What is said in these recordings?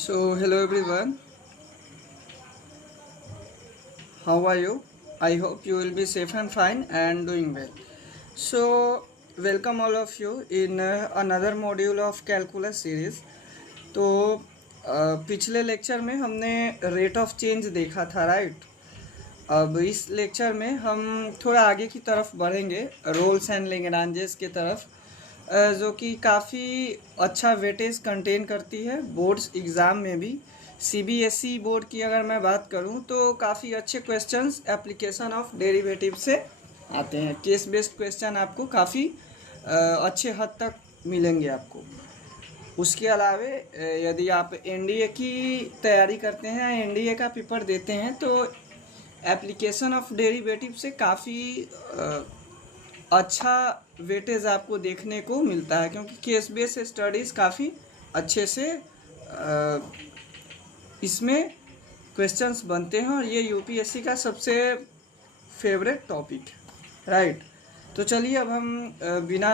So, hello everyone, how are you? I hope you will be safe and fine and doing well. So, welcome all of you in another module of calculus series. तो पिछले lecture में हमने rate of change देखा था, right? अब इस lecture में हम थोड़ा आगे की तरफ बढ़ेंगे, रोल्स एंड लैग्रांजेस की तरफ, जो कि काफ़ी अच्छा वेटेज कंटेन करती है बोर्ड्स एग्ज़ाम में भी। सीबीएसई बोर्ड की अगर मैं बात करूं तो काफ़ी अच्छे क्वेश्चंस एप्लीकेशन ऑफ डेरिवेटिव से आते हैं। केस बेस्ड क्वेश्चन आपको काफ़ी अच्छे हद तक मिलेंगे आपको। उसके अलावे यदि आप एनडीए की तैयारी करते हैं, एनडीए का पेपर देते हैं, तो एप्लीकेशन ऑफ डेरिवेटिव से काफ़ी अच्छा वेटेज आपको देखने को मिलता है, क्योंकि केस बेस स्टडीज़ काफ़ी अच्छे से इसमें क्वेश्चंस बनते हैं और ये यूपीएससी का सबसे फेवरेट टॉपिक है, राइट? तो चलिए अब हम बिना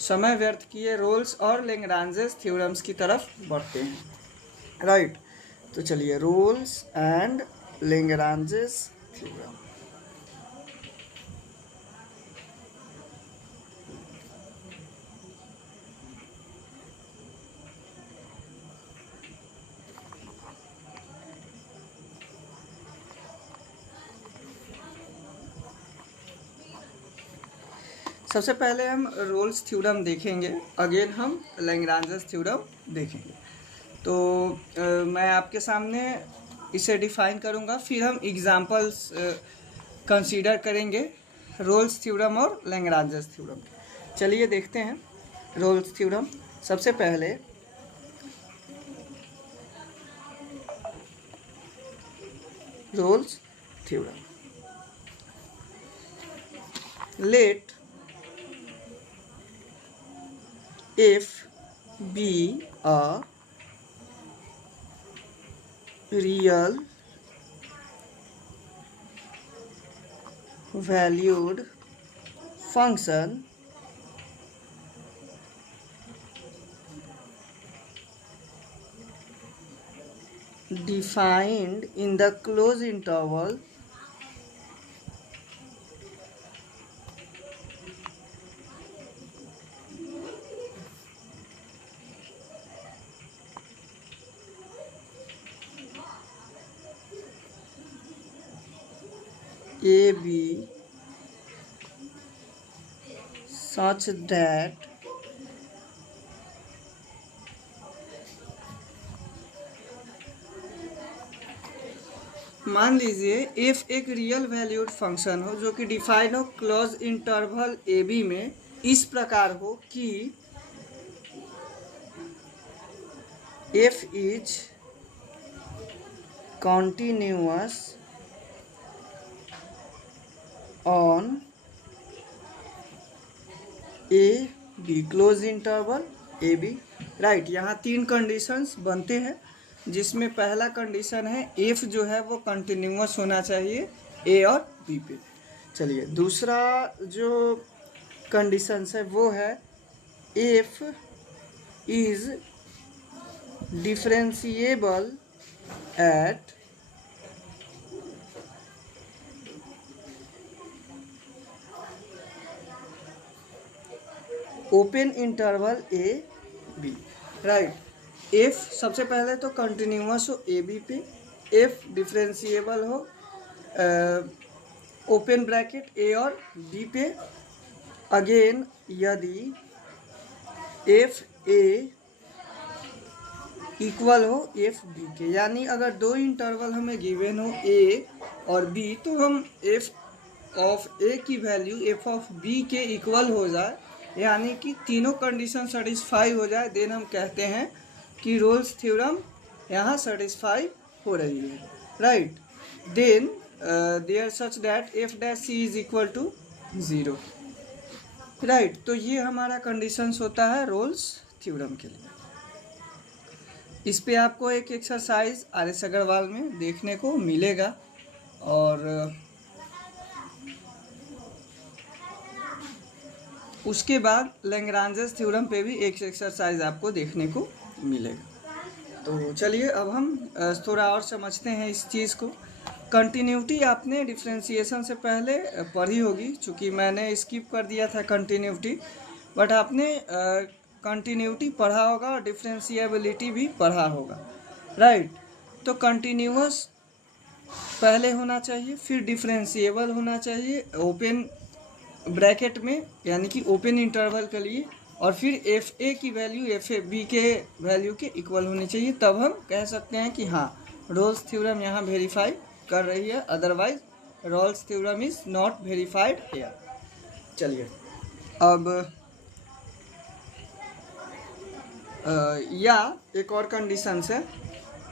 समय व्यर्थ किए रोल्स और लैग्रांजेस थ्योरम्स की तरफ बढ़ते हैं, राइट? तो चलिए, रोल्स एंड लैग्रांजेस थ्योरम। सबसे पहले हम रोल्स थ्योरम देखेंगे, अगेन हम लैग्रांजेस थ्योरम देखेंगे। तो मैं आपके सामने इसे डिफाइन करूंगा, फिर हम एग्जांपल्स कंसीडर करेंगे रोल्स थ्योरम और लैग्रांजेस थ्योरम। चलिए देखते हैं रोल्स थ्योरम। सबसे पहले Rolle's theorem, let if be a real valued function defined in the closed interval a b such that मान लीजिए एफ एक रियल वैल्यूड फंक्शन हो जो कि डिफाइन हो क्लोज इंटरवल ए बी में, इस प्रकार हो कि f is continuous on a b, closed interval a b, right? यहाँ तीन कंडीशंस बनते हैं, जिसमें पहला कंडीशन है एफ जो है वो कंटिन्यूअस होना चाहिए ए और बी पे। चलिए, दूसरा जो कंडीशंस है वो है f is differentiable at open interval a b, right? F सबसे पहले तो कंटिन्यूअस हो ए बी पे, एफ डिफरेंशिएबल हो ओपन ब्रैकेट ए और बी पे। अगेन, यदि एफ ए इक्वल हो एफ बी के, यानी अगर दो इंटरवल हमें गिवन हो ए और बी, तो हम एफ ऑफ ए की वैल्यू एफ ऑफ बी के इक्वल हो जाए, यानी कि तीनों कंडीशन सेटिस्फाई हो जाए, देन हम कहते हैं कि रोल्स थ्योरम यहाँ सेटिस्फाई हो रही है, right? Then there such that f dash c is equal to 0, right? तो ये हमारा कंडीशंस होता है रोल्स थ्योरम के लिए। इस पे आपको एक एक्सरसाइज आर एस अग्रवाल में देखने को मिलेगा, और उसके बाद लैग्रांजेस थ्योरम पे भी एक एक्सरसाइज आपको देखने को मिलेगा, तो चलिए अब हम थोड़ा और समझते हैं इस चीज़ को। कंटिन्यूटी आपने डिफ्रेंशिएशन से पहले पढ़ी होगी, चूँकि मैंने स्किप कर दिया था कंटिन्यूटी, बट आपने कंटिन्यूटी पढ़ा होगा और डिफ्रेंशिएबिलिटी भी पढ़ा होगा, राइट। तो कंटिन्यूअस पहले होना चाहिए, फिर डिफरेंशिएबल होना चाहिए ओपन ब्रैकेट में, यानी कि ओपन इंटरवल के लिए, और फिर एफ ए की वैल्यू एफ ए बी के वैल्यू के इक्वल होनी चाहिए, तब हम कह सकते हैं कि हाँ रोल्स थ्योरम यहाँ वेरीफाई कर रही है, otherwise Rolle's theorem is not verified here. चलिए अब या एक और कंडीशन है,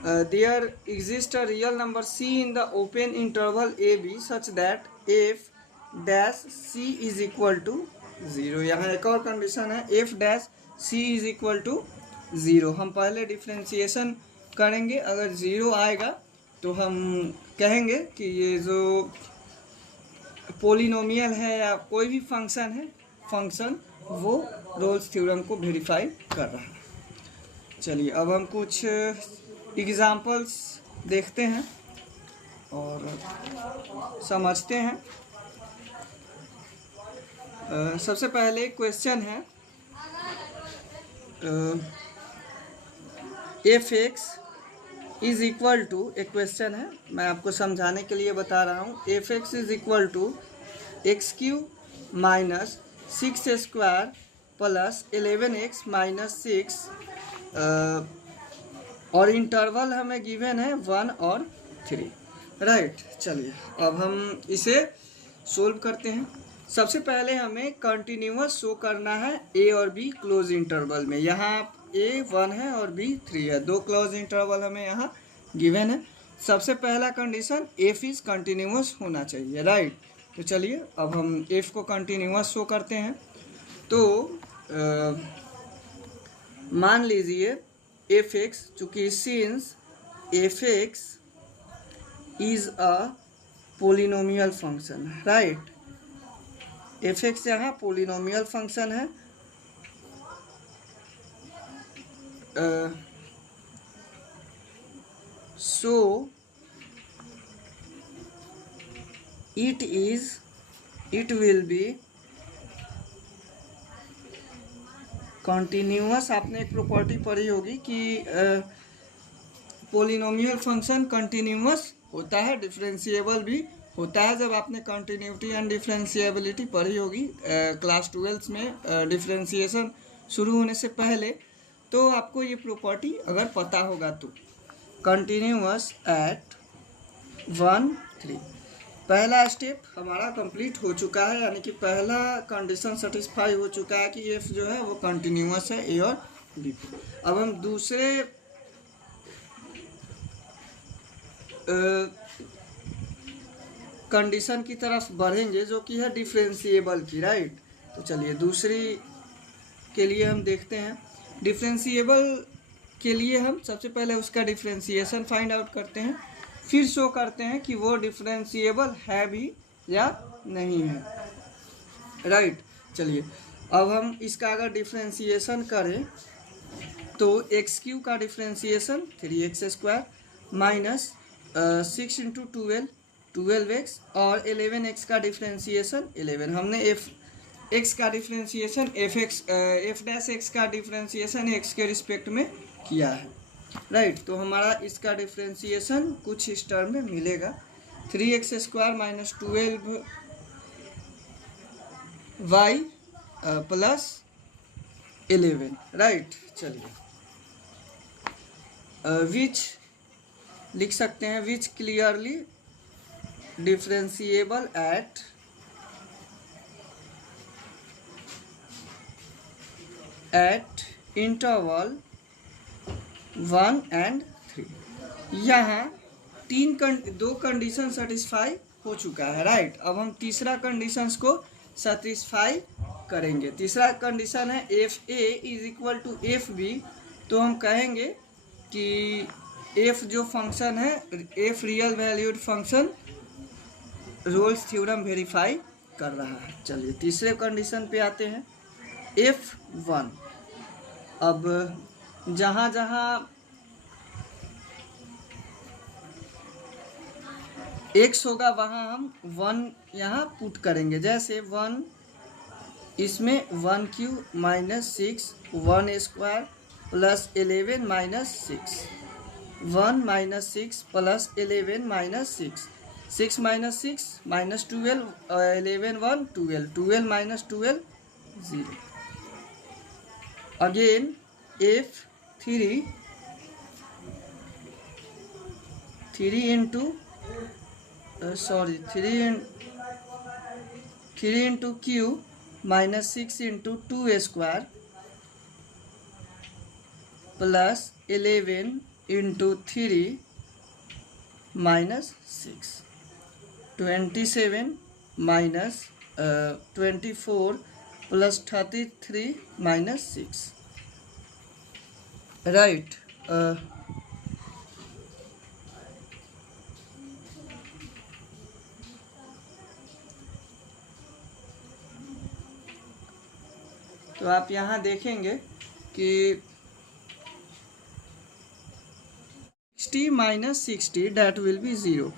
there exist a real number c in the open interval a b such that f dash c is equal to 0। यहाँ एक और कंडीशन है, f dash c is equal to 0। हम पहले डिफ्रेंशिएशन करेंगे, अगर 0 आएगा तो हम कहेंगे कि ये जो पोलिनोमियल है या कोई भी फंक्शन वो रोल्स थ्योरम को वेरीफाई कर रहा है। चलिए अब हम कुछ एग्जाम्पल्स देखते हैं और समझते हैं। सबसे पहले क्वेश्चन है, f x is equal to, एक क्वेश्चन है, मैं आपको समझाने के लिए बता रहा हूँ। F x is equal to x cube minus 6 square plus 11x minus 6, और इंटरवल हमें गिवन है 1 और 3, राइट। चलिए अब हम इसे सोल्व करते हैं। सबसे पहले हमें कंटिन्यूअस शो करना है ए और बी क्लोज इंटरवल में। यहाँ ए 1 है और बी 3 है, दो क्लोज इंटरवल हमें यहाँ गिवन है। सबसे पहला कंडीशन एफ इज कंटिन्यूअस होना चाहिए, राइट। तो चलिए अब हम एफ को कंटिन्यूअस शो करते हैं। तो मान लीजिए एफ एक्स, चूँकि since F x is a polynomial function, right. F x यहाँ पोलिनोमियल फंक्शन है, so it will be continuous. आपने एक प्रॉपर्टी पढ़ी होगी कि पोलिनोमियल फंक्शन कंटिन्यूअस होता है, डिफरेंशिएबल भी होता है। जब आपने कंटिन्यूटी एंड डिफरेंशिएबिलिटी पढ़ी होगी क्लास 12 में, डिफरेंशिएशन शुरू होने से पहले, तो आपको ये प्रॉपर्टी अगर पता होगा तो कंटिन्यूअस एट 1 3, पहला स्टेप हमारा कंप्लीट हो चुका है, यानी कि पहला कंडीशन सेटिस्फाई हो चुका है कि एफ जो है वो कंटिन्यूअस है ए और बी। अब हम दूसरे कंडीशन की तरफ बढ़ेंगे जो कि है डिफरेंशिएबल की, राइट। तो चलिए दूसरी के लिए हम देखते हैं। डिफरेंशिएबल के लिए हम सबसे पहले उसका डिफरेंशिएशन फाइंड आउट करते हैं, फिर शो करते हैं कि वो डिफरेंशिएबल है भी या नहीं है, राइट। चलिए अब हम इसका अगर डिफरेंशिएशन करें तो एक्स क्यू का differentiation 3x square minus 6 into 12x और 11x का डिफरेंशिएशन 11। हमने एफ एक्स का डिफरेंशिएशन एफ डैश एक्स का डिफरेंशिएशन एक्स के रिस्पेक्ट में किया है, राइट। तो हमारा इसका डिफरेंशिएशन कुछ इस टर्म में मिलेगा, 3x square minus 12y plus 11, right. चलिए विच लिख सकते हैं, विच clearly differentiable eight interval 1 and 3। यहाँ दो कंडीशन सेटिस्फाई हो चुका है, राइट। अब हम तीसरा कंडीशंस को सेटिस्फाई करेंगे। तीसरा कंडीशन है f a is equal to f b. तो हम कहेंगे कि एफ जो फंक्शन है, f real valued function Rolle's theorem verify कर रहा है। चलिए तीसरे कंडीशन पे आते हैं, F1। अब जहाँ जहाँ x होगा वहाँ हम 1 यहाँ पुट करेंगे, जैसे 1 इसमें 1 Q minus 6 1 square plus 11 minus 6 1 minus 6 plus 11 minus 6 6 minus 6 minus 12 11 1 12 12 minus 12 0। Again f3 3 into 3 into Q minus 6 into 2 square plus 11 into 3 minus 6 27 minus 24 plus 33 minus 6 right. तो आप यहाँ देखेंगे कि 60 माइनस 60 डैट विल बी 0।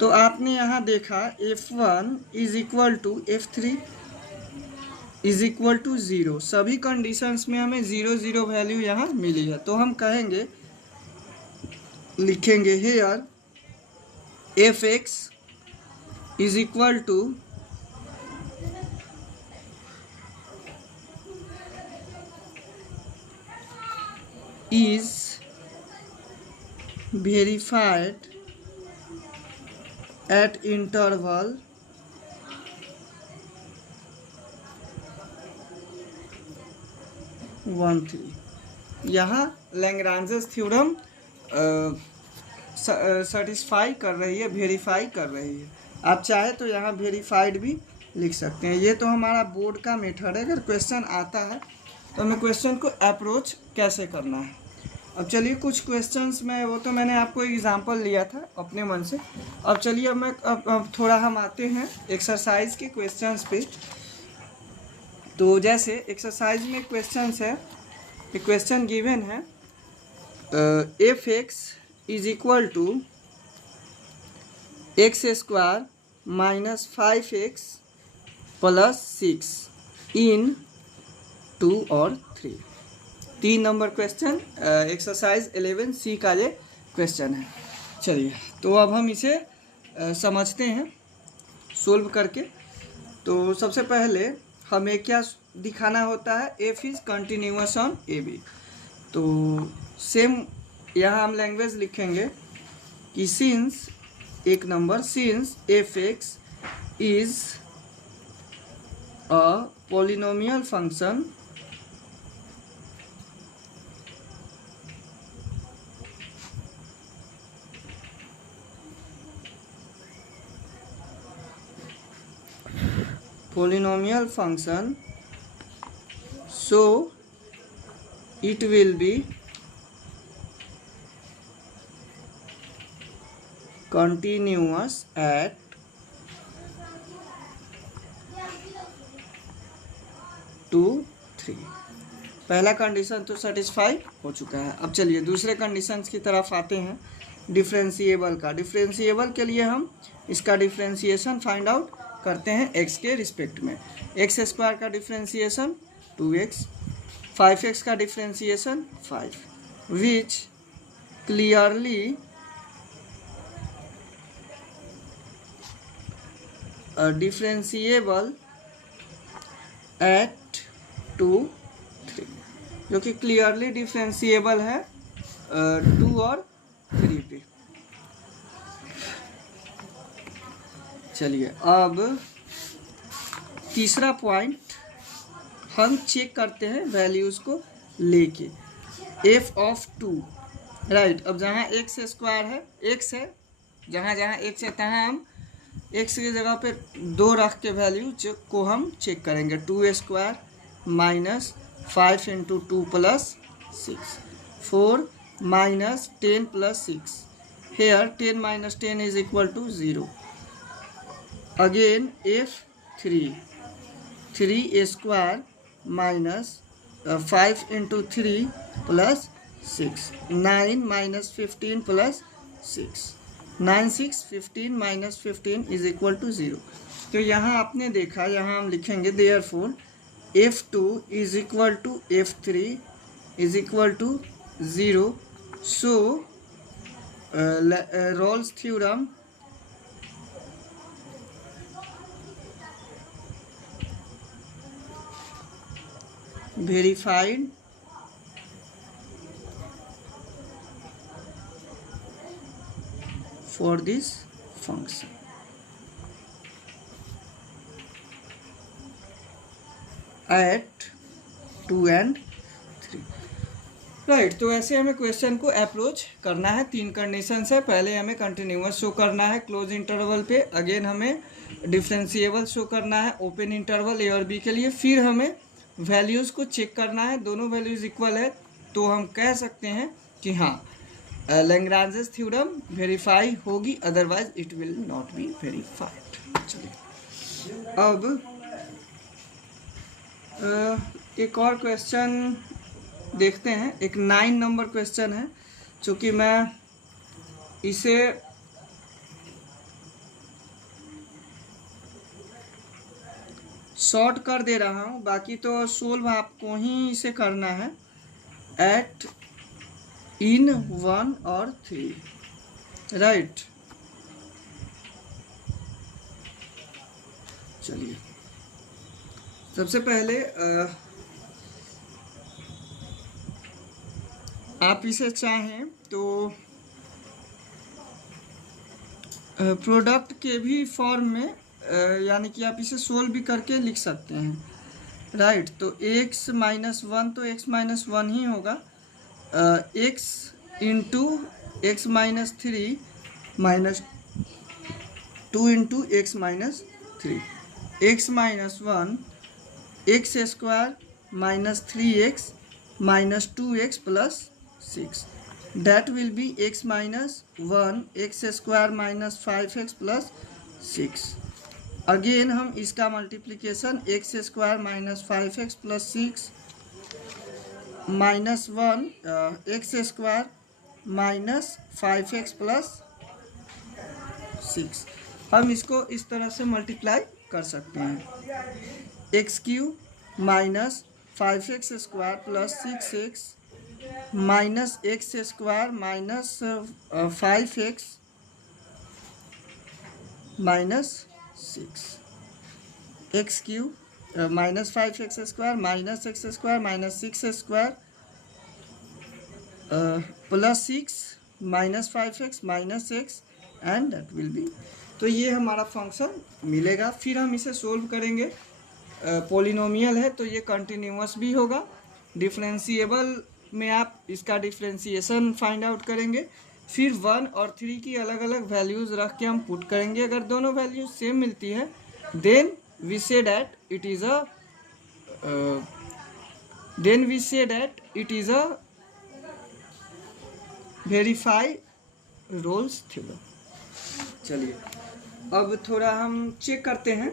तो आपने यहाँ देखा f1 is equal to f3 is equal to 0। सभी कंडीशंस में हमें 0 0 वैल्यू यहाँ मिली है, तो हम कहेंगे लिखेंगे here fx is equal to is verified at interval 1 3। यहाँ लैग्रांजेस थ्योरम सेटिस्फाई कर रही है, वेरीफाई कर रही है। आप चाहे तो यहाँ वेरीफाइड भी लिख सकते हैं। ये तो हमारा बोर्ड का मेथड है। अगर क्वेश्चन आता है तो हमें क्वेश्चन को अप्रोच कैसे करना है। अब चलिए कुछ क्वेश्चंस में, वो तो मैंने आपको एग्जांपल लिया था अपने मन से। अब चलिए अब थोड़ा हम आते हैं एक्सरसाइज के क्वेश्चंस पे। तो जैसे एक्सरसाइज में क्वेश्चंस है, एक क्वेश्चन गिवन है f x is equal to x square minus 5x plus 6 in 2 और 3। 3 नंबर क्वेश्चन एक्सरसाइज 11C का ये क्वेश्चन है। चलिए तो अब हम इसे समझते हैं सोल्व करके। तो सबसे पहले हमें क्या दिखाना होता है, f is continuous on AB। तो सेम यहाँ हम लैंग्वेज लिखेंगे कि सिंस एक नंबर since fx is a polynomial function so it will be continuous at to 3। पहला कंडीशन तो सेटिस्फाई हो चुका है। अब चलिए दूसरे कंडीशंस की तरफ आते हैं डिफरेंशिएबल का। डिफरेंशिएबल के लिए हम इसका डिफरेंशिएशन फाइंड आउट करते हैं x के रिस्पेक्ट में। एक्स स्क्वायर का डिफरेंशिएशन 2x, 5x का डिफरेंशिएशन 5, विच क्लियरली डिफरेंशिएबल एट 2 3, जो कि क्लियरली डिफरेंशिएबल है 2 और 3 पे। चलिए अब तीसरा पॉइंट हम चेक करते हैं वैल्यूज़ को लेके f ऑफ 2। राइट, अब जहाँ एक्स स्क्वायर है, x है, जहाँ जहाँ x है तहाँ हम x की जगह पे 2 रख के वैल्यू को हम चेक करेंगे। 2 square minus 5 into 2 plus 6, 4 minus 10 plus 6, here 10 minus 10 is equal to 0। Again f3 3 square minus 5 into 3 plus 6, 9 minus 15 plus 6, 9 6 15 minus 15 is equal to 0। तो यहाँ आपने देखा, यहाँ हम लिखेंगे therefore F2 is equal to F3 is equal to 0। So Rolle's theorem verified for this function। at 2 and 3 right. तो ऐसे हमें क्वेश्चन को अप्रोच करना है। 3 कंडीशन है। पहले हमें कंटिन्यूअस शो करना है क्लोज इंटरवल पे, अगेन हमें डिफरेंशिएबल शो करना है ओपन इंटरवल ए और बी के लिए, फिर हमें वैल्यूज़ को चेक करना है, दोनों वैल्यूज़ इक्वल है तो हम कह सकते हैं कि हाँ लैग्रांजेस थ्योरम वेरीफाई होगी, otherwise it will not be verified. चलिए अब एक और क्वेश्चन देखते हैं। एक 9 नंबर क्वेश्चन है, चूँकि मैं इसे शॉर्ट कर दे रहा हूँ, बाकी तो सोल्व आपको ही इसे करना है एट इन 1 और 3, राइट। चलिए सबसे पहले आप इसे चाहें तो प्रोडक्ट के भी फॉर्म में यानी कि आप इसे सोल्व भी करके लिख सकते हैं, राइट। तो x माइनस 1 तो x माइनस 1 ही होगा, x into x minus 3 minus 2 into x minus 3, x minus 1 x square minus 3x minus 2x plus 6, that will be x minus 1 x square minus 5x plus 6। Again हम इसका multiplication x square minus 5x plus 6 minus 1 x square minus 5x plus 6, हम इसको इस तरह से multiply कर सकते हैं। X cube minus 5x square plus 6x minus x square minus 5x minus 6, x cube minus 5x square minus x square minus 6 square plus 6 minus 5x minus x and that will be. तो ये हमारा function मिलेगा। फिर हम इसे solve करेंगे, polynomial है तो ये कंटिन्यूअस भी होगा। डिफरेंशिएबल में आप इसका डिफरेंशिएशन फाइंड आउट करेंगे, फिर 1 और 3 की अलग अलग वैल्यूज़ रख के हम पुट करेंगे। अगर दोनों वैल्यूज सेम मिलती है then we say that it is a verify Rolle's theorem. चलिए अब थोड़ा हम चेक करते हैं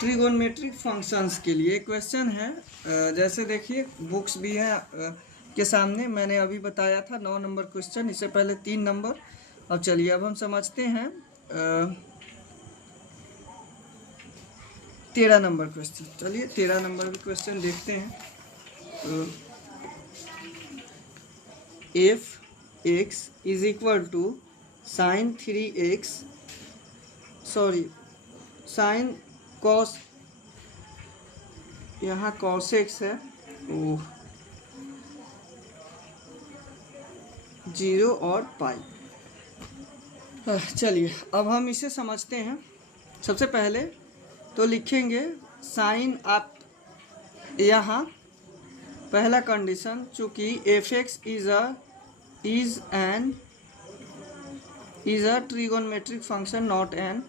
ट्रिगोनमेट्रिक फंक्शंस के लिए क्वेश्चन है। जैसे देखिए बुक्स भी हैं के सामने, मैंने अभी बताया था 9 नंबर क्वेश्चन, इससे पहले 3 नंबर। अब चलिए अब हम समझते हैं 13 नंबर क्वेश्चन। चलिए 13 नंबर का क्वेश्चन देखते हैं। F x is equal to sine 3x sine cos, यहाँ कॉस एक्स है, ओह 0 और पाई। चलिए अब हम इसे समझते हैं। सबसे पहले तो लिखेंगे साइन, आप यहाँ पहला कंडीशन, चूँकि F x is a trigonometric function not an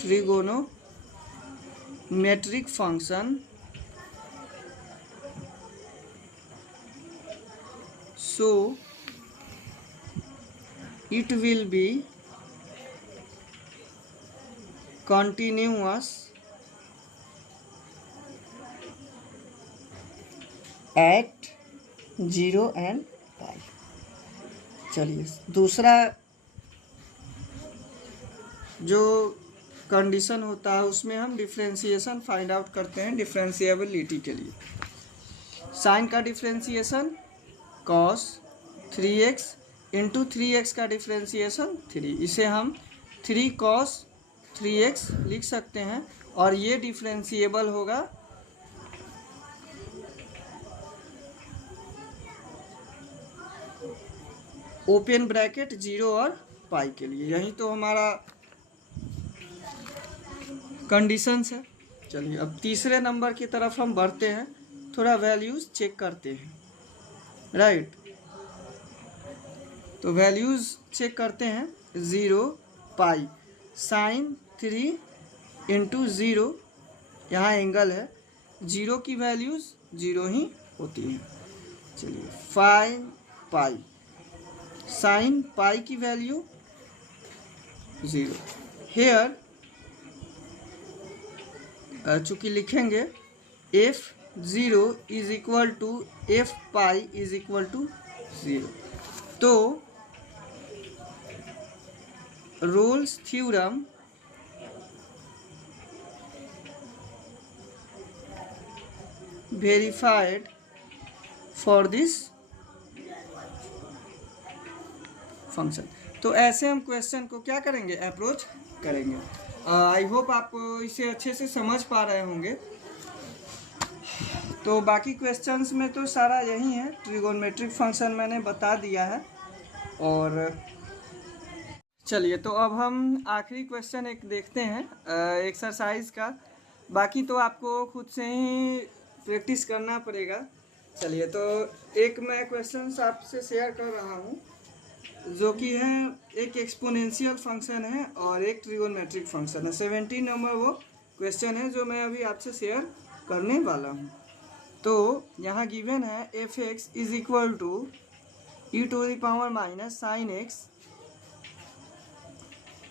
trigonometric function, so it will be continuous at 0 and pi। चलिए दूसरा जो कंडीशन होता है उसमें हम डिफ्रेंशिएशन फाइंड आउट करते हैं डिफ्रेंशिएबिलिटी के लिए। साइन का differentiation cos 3x into 3x का डिफ्रेंशिएशन 3, इसे हम 3 cos 3x लिख सकते हैं और ये डिफ्रेंशिएबल होगा ओपन ब्रैकेट 0 और पाई के लिए। यही तो हमारा कंडीशंस है। चलिए अब तीसरे नंबर की तरफ हम बढ़ते हैं, थोड़ा वैल्यूज़ चेक करते हैं, राइट। तो वैल्यूज़ चेक करते हैं। 0 पाई साइन 3 इंटू 0, यहाँ एंगल है, 0 की वैल्यूज़ 0 ही होती हैं। चलिए फाइन पाई साइन पाई की वैल्यू 0। हेयर चूँकि लिखेंगे f0 is equal to f pi is equal to 0, तो Rolle's theorem verified for this function. तो ऐसे हम क्वेश्चन को क्या करेंगे, अप्रोच करेंगे। आई होप आप इसे अच्छे से समझ पा रहे होंगे। तो बाकी क्वेश्चंस में तो सारा यही है, ट्रिगोनमेट्रिक फंक्शन मैंने बता दिया है। और चलिए तो अब हम आखिरी क्वेश्चन एक देखते हैं एक्सरसाइज का। बाकी तो आपको खुद से ही प्रैक्टिस करना पड़ेगा। चलिए तो एक मैं क्वेश्चंस आपसे शेयर कर रहा हूँ, जो कि है एक एक्सपोनेंशियल फंक्शन है और एक ट्रिगोनमेट्रिक फंक्शन है। 17 नंबर वो क्वेश्चन है जो मैं अभी आपसे शेयर करने वाला हूँ। तो यहाँ गिवन है f(x) is equal to e⁻ minus sine x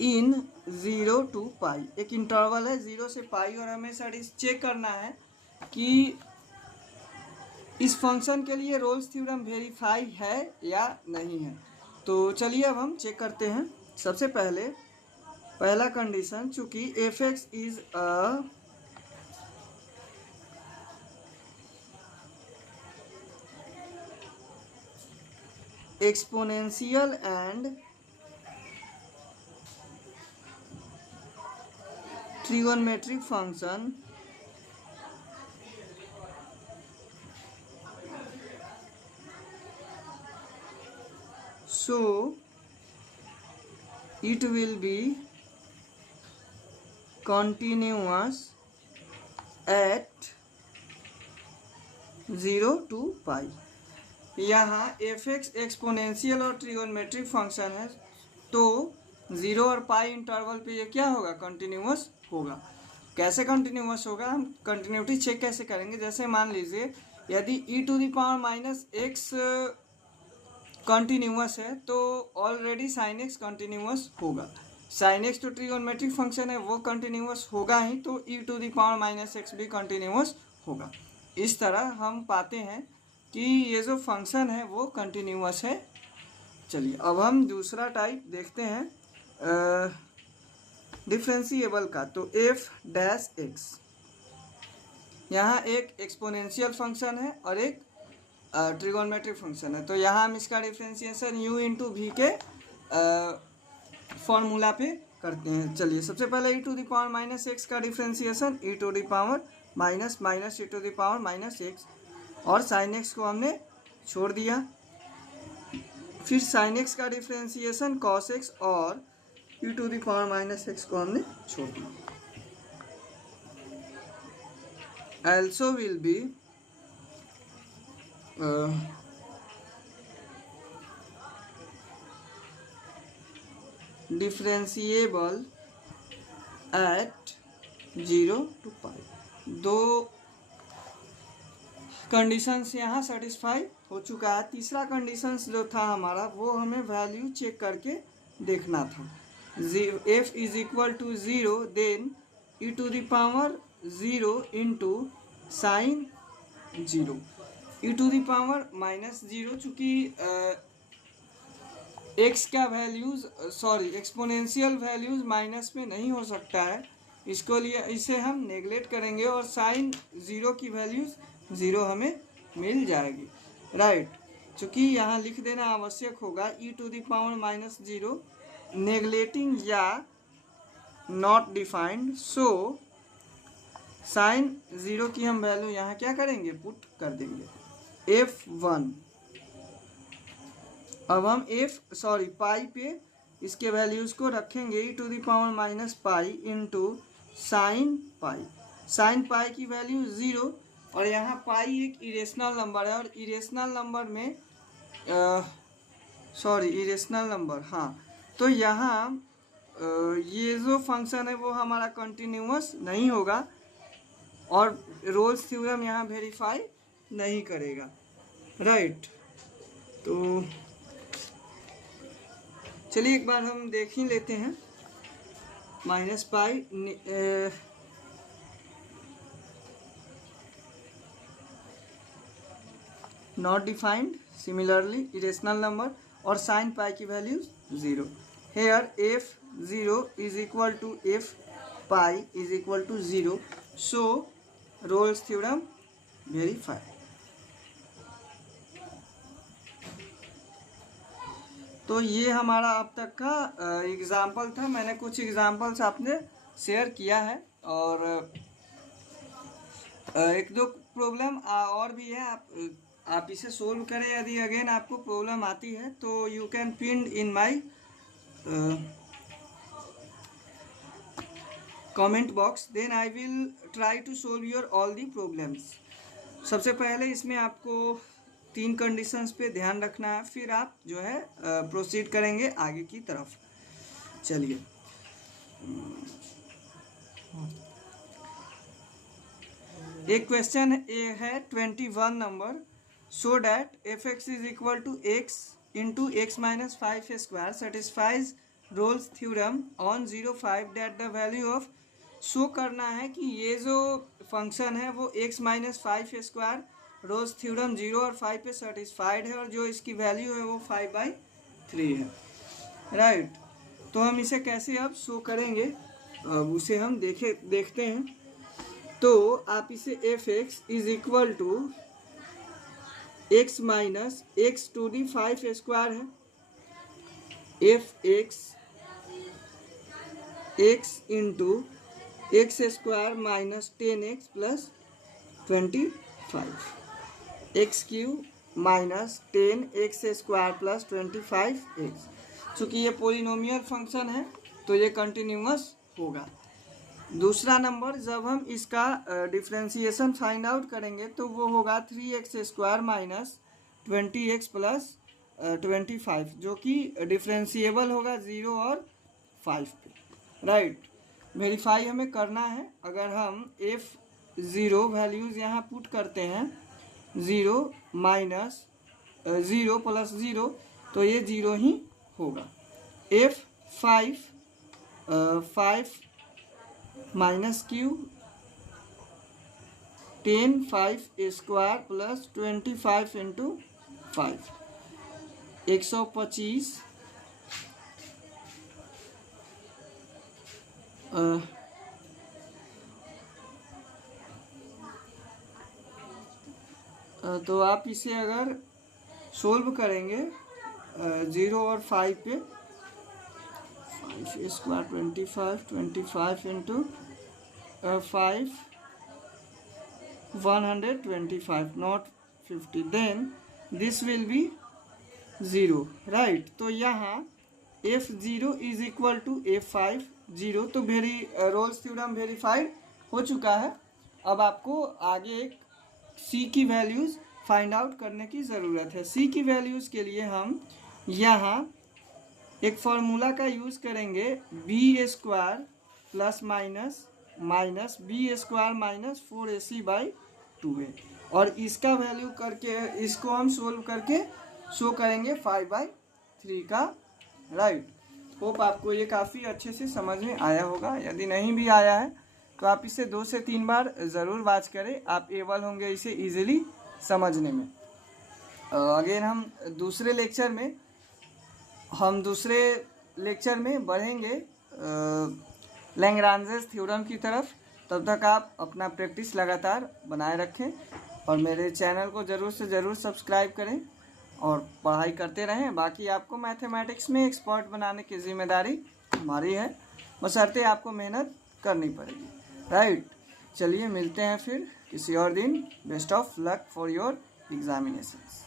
in 0 to pi. एक इंटरवल है 0 से पाई और हमें सर इस चेक करना है कि इस फंक्शन के लिए रोल्स थ्योरम वेरीफाई है या नहीं है। तो चलिए अब हम चेक करते हैं। सबसे पहला कंडीशन, चूंकि f(x) is a exponential and trigonometric function, so it will be continuous at 0 to पाई। यहाँ f(x) एक्सपोनेंशियल और ट्रिगोनमेट्रिक फंक्शन है, तो 0 और पाई इंटरवल पे ये क्या होगा, कंटिन्यूअस होगा। कैसे कंटिन्यूअस होगा, हम कंटिन्यूटी चेक कैसे करेंगे। जैसे मान लीजिए यदि e⁻x कंटिन्यूअस है तो ऑलरेडी साइन एक्स कंटिन्यूअस होगा। साइन एक्स तो ट्रिगोनमेट्रिक फंक्शन है, वो कंटिन्यूअस होगा ही, तो e⁻x भी कंटिन्यूअस होगा। इस तरह हम पाते हैं कि ये जो फंक्शन है वो कंटिन्यूअस है। चलिए अब हम दूसरा टाइप देखते हैं डिफरेंशिएबल का। तो f'(x) यहाँ एक एक्सपोनेंशियल फंक्शन है और एक ट्रिगोनमेट्रिक फंक्शन है। तो यहाँ हम इसका डिफरेंशिएशन u इंटू वी के फॉर्मूला पे करते हैं। चलिए सबसे पहले e⁻x का डिफरेंशिएशन e⁻(-e⁻x) और साइन एक्स को हमने छोड़ दिया। फिर साइन एक्स का डिफरेंशिएशन कॉस एक्स और e⁻x को हमने छोड़ दिया। also will be differentiable at 0 to पाई। दो कंडीशंस यहाँ सेटिस्फाई हो चुका है। तीसरा कंडीशंस जो था हमारा, वो हमें वैल्यू चेक करके देखना था। f is equal to 0, then e⁻0 into sine 0, e⁻-0, चूँकि एक्स का वैल्यूज़ एक्सपोनेंशियल वैल्यूज़ माइनस में नहीं हो सकता है, इसको लिए इसे हम नेगलेक्ट करेंगे और साइन ज़ीरो की वैल्यूज़ ज़ीरो हमें मिल जाएगी, राइट। चूँकि यहाँ लिख देना आवश्यक होगा e⁻⁻0 नेगलेटिंग या not defined, so sine zero की हम वैल्यू यहाँ क्या करेंगे, पुट कर देंगे f1। अब हम पाई पे इसके वैल्यूज़ को रखेंगे e⁻⁻π into sine pi. Sign pi की वैल्यू 0 और यहाँ पाई एक इरेशनल नंबर है और इरेशनल नंबर में इरेशनल नंबर, हाँ, तो यहाँ ये जो फंक्शन है वो हमारा कंटिन्यूअस नहीं होगा और रोल्स थ्योरम यहाँ वेरीफाई नहीं करेगा, राइट। तो चलिए एक बार हम देख ही लेते हैं। -π not defined, similarly irrational number और साइन पाई की value 0। Here f0 is equal to f pi is equal to 0, so Rolle's theorem verify. तो ये हमारा अब तक का एग्ज़ाम्पल था। मैंने कुछ एग्ज़ाम्पल्स आपने शेयर किया है और एक दो प्रॉब्लम और भी है, आप इसे सोल्व करें। यदि अगेन आपको प्रॉब्लम आती है तो you can pin in my comment box, then I will try to solve your all the problems. सबसे पहले इसमें आपको 3 कंडीशंस पे ध्यान रखना है, फिर आप जो है प्रोसीड करेंगे आगे की तरफ। चलिए, एक क्वेश्चन है 21 number, so that f(x) is equal to x into x minus 5 square satisfies Rolle's theorem on 0,5 that the value of. Show करना है कि ये जो फंक्शन है वो x minus 5 square Rolle's theorem 0 और 5 पे सेटिस्फाइड है और जो इसकी वैल्यू है वो 5/3 है, राइट। तो हम इसे कैसे अब शो करेंगे, अब उसे हम देखते हैं। तो आप इसे f(x) is equal to x minus x to the 5 square है, f(x) x into x square minus 10x plus 25, x³ minus 10x square plus 25x। चूँकि ये पोलिनोमियल फंक्शन है तो ये कंटिन्यूअस होगा। दूसरा नंबर, जब हम इसका डिफ्रेंशिएशन फाइंड आउट करेंगे तो वो होगा 3x square minus 20x plus 25, जो कि डिफ्रेंशिएबल होगा 0 और 5 पे, राइट। वेरीफाई हमें करना है। अगर हम f0 वैल्यूज़ यहाँ पुट करते हैं 0 माइनस 0 प्लस 0 तो ये 0 ही होगा। f5 minus q 10 5 square plus 25 into 5 125 तो आप इसे अगर सोल्व करेंगे 0 और 5 पे, 5 square 25 into 5 125 not 50, then this will be 0, right. तो यहाँ f0 is equal to f5 0, तो रोल्स थ्योरम वेरीफाइड हो चुका है। अब आपको आगे एक c की वैल्यूज़ फाइंड आउट करने की ज़रूरत है। c की वैल्यूज़ के लिए हम यहाँ एक फार्मूला का यूज़ करेंगे, b square plus minus b square minus 4ac/2a, और इसका वैल्यू करके इसको हम सोल्व करके शो करेंगे 5/3 का, राइट। होप आपको ये काफ़ी अच्छे से समझ में आया होगा। यदि नहीं भी आया है तो आप इसे 2 से 3 बार ज़रूर वॉच करें, आप एबल होंगे इसे इजीली समझने में। अगेन हम दूसरे लेक्चर में हम दूसरे लेक्चर में बढ़ेंगे लैग्रांजेस थ्योरम की तरफ। तब तक आप अपना प्रैक्टिस लगातार बनाए रखें और मेरे चैनल को ज़रूर से ज़रूर सब्सक्राइब करें और पढ़ाई करते रहें। बाकी आपको मैथमेटिक्स में एक्सपर्ट बनाने की जिम्मेदारी हमारी है, बशर्ते आपको मेहनत करनी पड़ेगी। राइट, चलिए मिलते हैं फिर किसी और दिन। Best of luck for your examinations.